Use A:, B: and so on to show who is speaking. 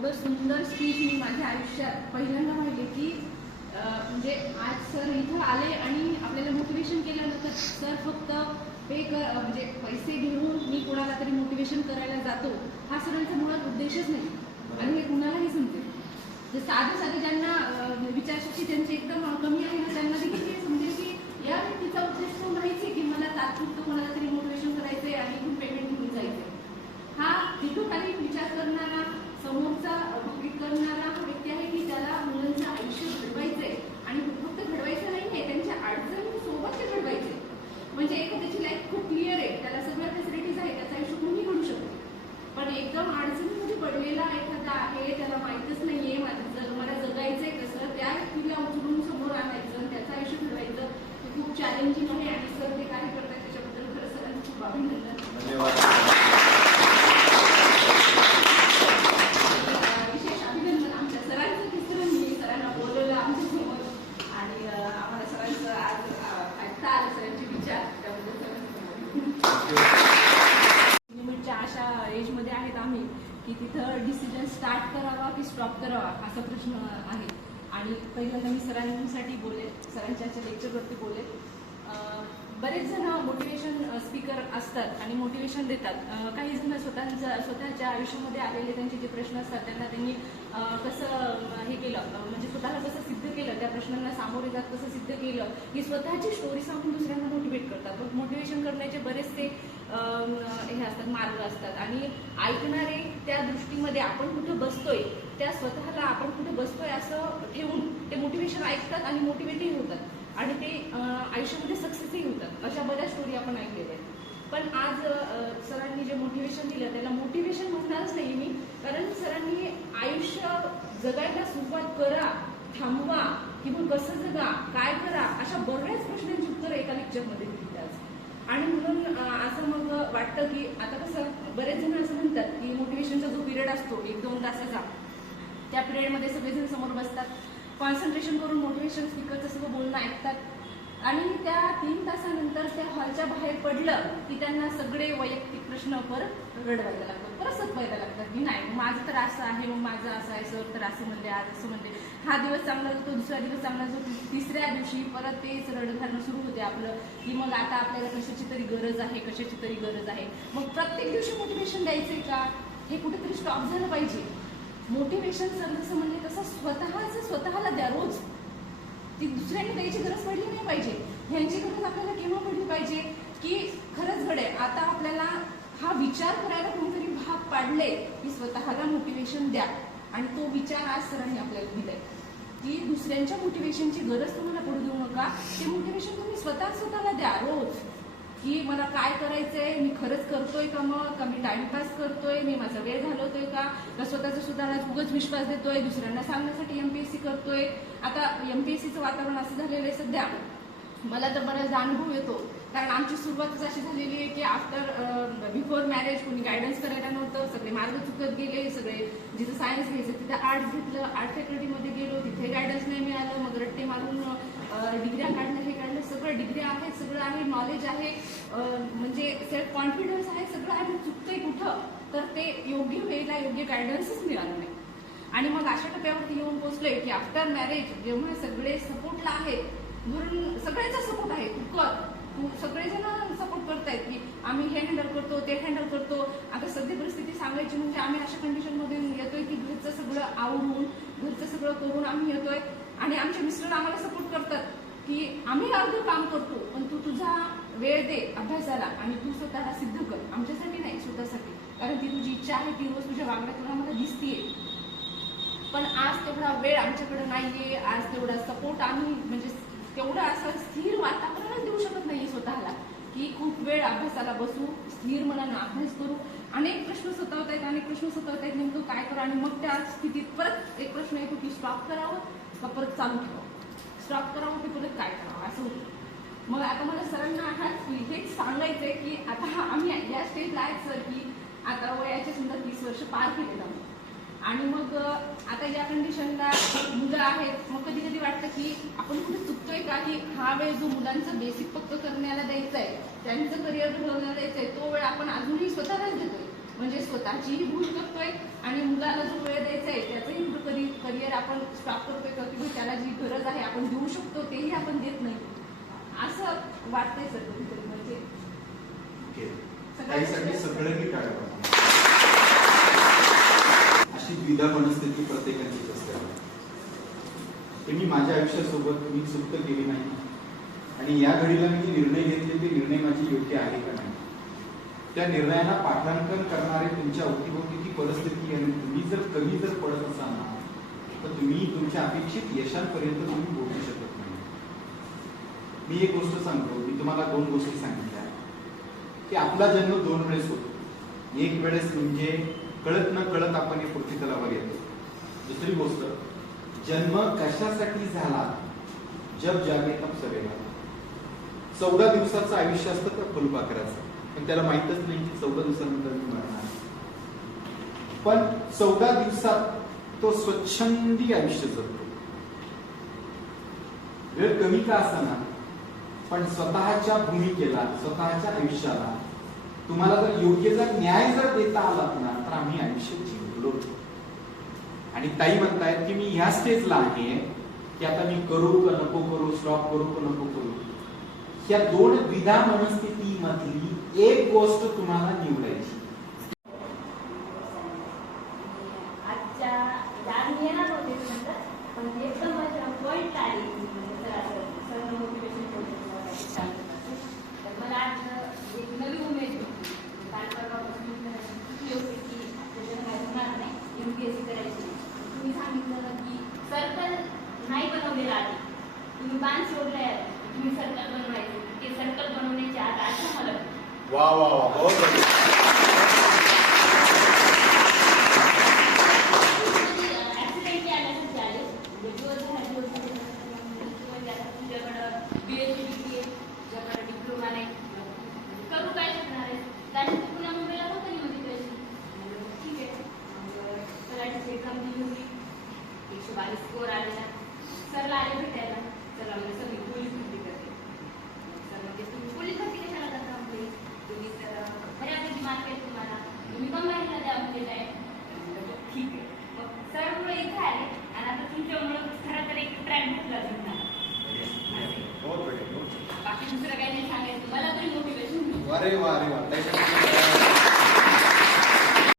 A: एवढं सुंदर स्पीच मी माझ्या आयुष्यात पहिल्यांदा पाहिले की म्हणजे आज सर इथं आले आणि आपल्याला मोटिवेशन केलं तर सर फक्त पे कर म्हणजे पैसे घेऊन मी कोणाला तरी मोटिवेशन करायला जातो हा सरांचा मुळात उद्देशच नाही. आणि हे कुणालाही समजेल. जे साधे साधे ज्यांना विचारशक्ती त्यांची एकदम कमी आहे ना त्यांना देखील हे समजेल की या व्यक्तीचा उद्देश तो नाहीच आहे की मला तात्पुरतं कोणाला तरी मोटिवेशन करायचं आहे आणि इथून पेमेंट घेऊन जायचं हा तिथून काही विचार करणं समोरचा भक्ती करणारा हा व्यक्ती आहे की त्याला मुलांचं आयुष्य घडवायचंय आणि फक्त घडवायचं नाहीये त्यांच्या अडचणी सोबत ते घडवायचे म्हणजे एखाद्याची लाईफ खूप क्लिअर आहे त्याला सगळ्या फॅसिलिटीज आहे त्याचं आयुष्य कोणी घडू शकतो पण एकदम पडलेला एखादा आहे त्याला माहीतच नाहीये माझं जग मला जगायचंय कसं त्या व्यक्तीला उचलून समोर आणायचं आणि त्याचं आयुष्य घडवायचं हे खूप चॅलेंजिंग आहे आणि सर ते काय करतात त्याच्याबद्दल खरंच सरांचं खूप अभिनंदन.
B: धन्यवाद.
A: विशेष अभिनंदन आमच्या सरांचं तिसरं मी सरांना बोलवलं आमच्यासमोर आणि अं, आम्हाला सरांचं आज अं, ऐकता आलं सरांचे विचार त्याबद्दल सरांचं लिमिटच्या अशा एजमध्ये आहेत आम्ही. की तिथं डिसिजन स्टार्ट करावा की स्टॉप करावा असा प्रश्न आहे. आणि पहिल्यांदा मी सरांसाठी बोले सरांच्या लेक्चरवरती बोले बरेच जण मोटिवेशन स्पीकर असतात आणि मोटिवेशन देतात. काही जण स्वतःच्या स्वतःच्या आयुष्यामध्ये आलेले त्यांचे जे प्रश्न असतात त्यांना त्यांनी कसं हे केलं म्हणजे स्वतःला कसं सिद्ध केलं त्या प्रश्नांना सामोरे जात कसं सिद्ध केलं ही स्वतःची स्टोरी सांगून दुसऱ्यांना मोटिवेट करतात. मग मोटिवेशन करण्याचे बरेचसे हे असतात. मार्ग असतात. आणि ऐकणारे त्या दृष्टीमध्ये आपण कुठं बसतोय त्या स्वतःला आपण कुठं बसतोय असं ठेवून ते मोटिवेशन ऐकतात आणि मोटिवेटही होतात. आणि ते आयुष्यामध्ये सक्सेसही होतात. अशा बऱ्याच स्टोरी आपण ऐकलेल्या आहेत. पण आज सरांनी जे मोटिवेशन दिलं त्याला मोटिवेशन म्हणणारच नाही मी. कारण सरांनी आयुष्य जगायला सुरुवात करा थांबवा किंवा कसं जगा काय करा अशा बऱ्याच प्रश्नांची उत्तरं एका लेक्चरमध्ये दिली आज. आणि म्हणून असं मग वाटतं की आता कसं बरेच जण असं म्हणतात की मोटिवेशनचा जो पिरियड असतो एक दोन तासाचा त्या पिरियडमध्ये सगळेजण समोर बसतात. कॉन्सन्ट्रेशन करून मोटिवेशन स्पीकरचं सगळं बोलणं ऐकतात. आणि त्या तीन तासानंतर त्या हॉलच्या बाहेर पडलं की त्यांना सगळे वैयक्तिक प्रश्न परत रडवायला लागतात परत सतवायला लागतात की नाही माझं तर असं आहे मग माझं असं आहे सर तर असं म्हणले आज असं म्हणले. हा दिवस चांगला जातो दुसरा दिवस चांगला जातो तिसऱ्या दिवशी परत तेच रडघाणं सुरू होते आपलं की मग आता आपल्याला कशाची तरी गरज आहे कशाची तरी गरज आहे. मग प्रत्येक दिवशी मोटिवेशन द्यायचंय का? हे कुठेतरी स्टॉप झालं पाहिजे. मोटिवेशन सर जसं म्हणले तसं स्वतःच स्वतःला द्या रोज. ती दुसऱ्यांनी द्यायची गरज पडली नाही पाहिजे. ह्यांची गरज आपल्याला केव्हा पडली पाहिजे? की खरंच घडे आता आपल्याला हा विचार करायला कोणतरी भाग पाडले की स्वतःला मोटिवेशन द्या. आणि तो विचार आज सरांनी आपल्याला दिलाय. की दुसऱ्यांच्या मोटिवेशनची गरज तुम्हाला पडू देऊ नका. ते मोटिवेशन तुम्ही स्वतः स्वतःला द्या रोज. की मला काय करायचंय? मी खरंच करतोय का मग? का मी टाइमपास करतोय? मी माझा वेळ घालवतोय का? का स्वतःचा स्वतःला उगच विश्वास देतोय? दुसऱ्यांना सांगण्यासाठी एमपीएससी करतोय? आता एमपीएससीचं वातावरण असं झालेलं आहे सध्या. मला तर बऱ्याचदा अनुभव येतो. कारण आमची सुरुवातच अशी झालेली आहे की आफ्टर बिफोर मॅरेज कोणी गायडन्स करायला नव्हतं. सगळे मार्ग चुकत गेले सगळे जिथं सायन्स घ्यायचं तिथं आर्ट्स घेतलं. आर्ट फॅकल्टीमध्ये गेलो तिथे गायडन्स नाही मिळालं. मग रट्टे मारून डिग्र्या काढलं हे सगळं डिग्री आहे सगळं आहे नॉलेज आहे म्हणजे सेल्फ कॉन्फिडन्स आहे सगळं आहे चुकतंय कुठं? तर ते योग्य वेळेला योग्य गायडन्सच मिळालं नाही. आणि मग अशा टप्प्यावरती येऊन पोहोचलोय की आफ्टर मॅरेज जेव्हा सगळे सपोर्टला आहेत घरून सगळ्यांचा सपोर्ट आहे तू कर तू सगळेजण सपोर्ट करतायत की आम्ही हे हँडल करतो ते हँडल करतो. आता सध्या परिस्थिती सांगायची म्हणजे आम्ही अशा कंडिशनमध्ये येतोय की घरचं सगळं आवडून घरचं सगळं करून आम्ही येतोय. आणि आमचे मिस्टर आम्हाला सपोर्ट करतात. की आम्ही अर्ध काम करतो पण तू तुझा वेळ दे अभ्यासाला आणि तू स्वतःला सिद्ध कर. आमच्यासाठी नाही स्वतःसाठी. कारण ती तुझी इच्छा आहे ती रोज तुझ्या वागण्यातून आम्हाला दिसतीये. पण आज तेवढा वेळ आमच्याकडे नाहीये आज तेवढा सपोर्ट आम्ही म्हणजे तेवढं असं स्थिर वातावरणच देऊ शकत नाहीये स्वतःला. की खूप वेळ अभ्यासाला बसू स्थिर मनानं अभ्यास करू. अनेक प्रश्न सतावत आहेत अनेक प्रश्न सतावत आहेत नेमकं काय करू आणि मग त्या स्थितीत परत एक प्रश्न येतो की स्टॉप करावं का परत चालू ठेवावं? स्टॉप करावं की परत काय करावं असं होतं मग आता मला सरांना आता हेच सांगायचंय की आता हा आम्ही या स्टेजला आहेत सर की आता वयाचे सुद्धा तीस वर्ष पार केलेलं आहोत आणि मग आता या कंडिशनला मुलं आहेत मग कधी कधी वाटतं की आपण कुठे चुकतोय का की हा वेळ जो मुलांचं बेसिक फक्त करण्याला द्यायचा आहे त्यांचं करिअर घडवण्याला द्यायचं आहे तो वेळ आपण अजूनही स्वतःलाच देतोय. म्हणजे स्वतःचीही भूल करतोय आणि मुलाला जो वेळ द्यायचा आहे त्याचंही करिअर आपण स्टॉप करतोय का किंवा त्याला जी गरज आहे आपण देऊ शकतो तेही आपण देत नाही. असं वाटतंय सर कधीतरी. म्हणजे
B: अशी द्विधा मनस्थिती प्रत्येकाचीच असते. ते मी माझ्या आयुष्यासोबत मी चुक्त केली नाही. आणि या घडीला मी निर्णय घेतले ते निर्णय माझे योग्य आहे का नाही? त्या निर्णयाला पाठांकन करणारे तुमच्या अवतीभोवतीची परिस्थिती आणि तुम्ही जर कमी जर पडत असाल ना तर तुम्ही तुमच्या अपेक्षित यशांपर्यंत तुम्ही पोहोचू शकत. मी एक गोष्ट सांगतो मी तुम्हाला दोन गोष्टी सांगितल्या की आपला जन्म दोन वेळेस होतो. एक वेळेस म्हणजे कळत न कळत आपण हे पृथ्वी तलावर येतो. दुसरी गोष्ट जन्म कशासाठी झाला? जब जागे तप सवेरा चौदा दिवसाचं आयुष्य असतं तर फुलपाखराचं. पण त्याला माहितच नाही की चौदा दिवसानंतर मी मरणार पण चौदा दिवसात तो स्वच्छंदी आयुष्य जगतो. वेळ कमी का असताना पण स्वतःच्या भूमिकेला स्वतःच्या आयुष्याला तुम्हाला जर योग्य जर न्याय जर देता आलात ना तर आम्ही आयुष्य जिंकलो. आणि ताई म्हणतायत की मी ह्या स्टेजला आहे की आता मी करू का नको करू स्टॉप करू का नको करू? ह्या दोन द्विधा मनस्थितीमधली एक गोष्ट तुम्हाला निवडायची.
C: पण एकदम पॉईंट आली म्हणजे तर मला आज एक नवी उमेद होती काल परवापासून की त्याच्यानं काय होणार नाही एम पी एस सी करायची तुम्ही सांगितलं की सर्कल नाही बनवलेलं आधी तुम्ही बाण सोडलंय तुम्ही सर्कल बनवायचे ते सर्कल बनवण्याची आज आशा मला
B: वा वा वा
C: दुसरं काही नाही सांगायचं. मला पण मोटिवेशन
B: अरे वा अरे वा.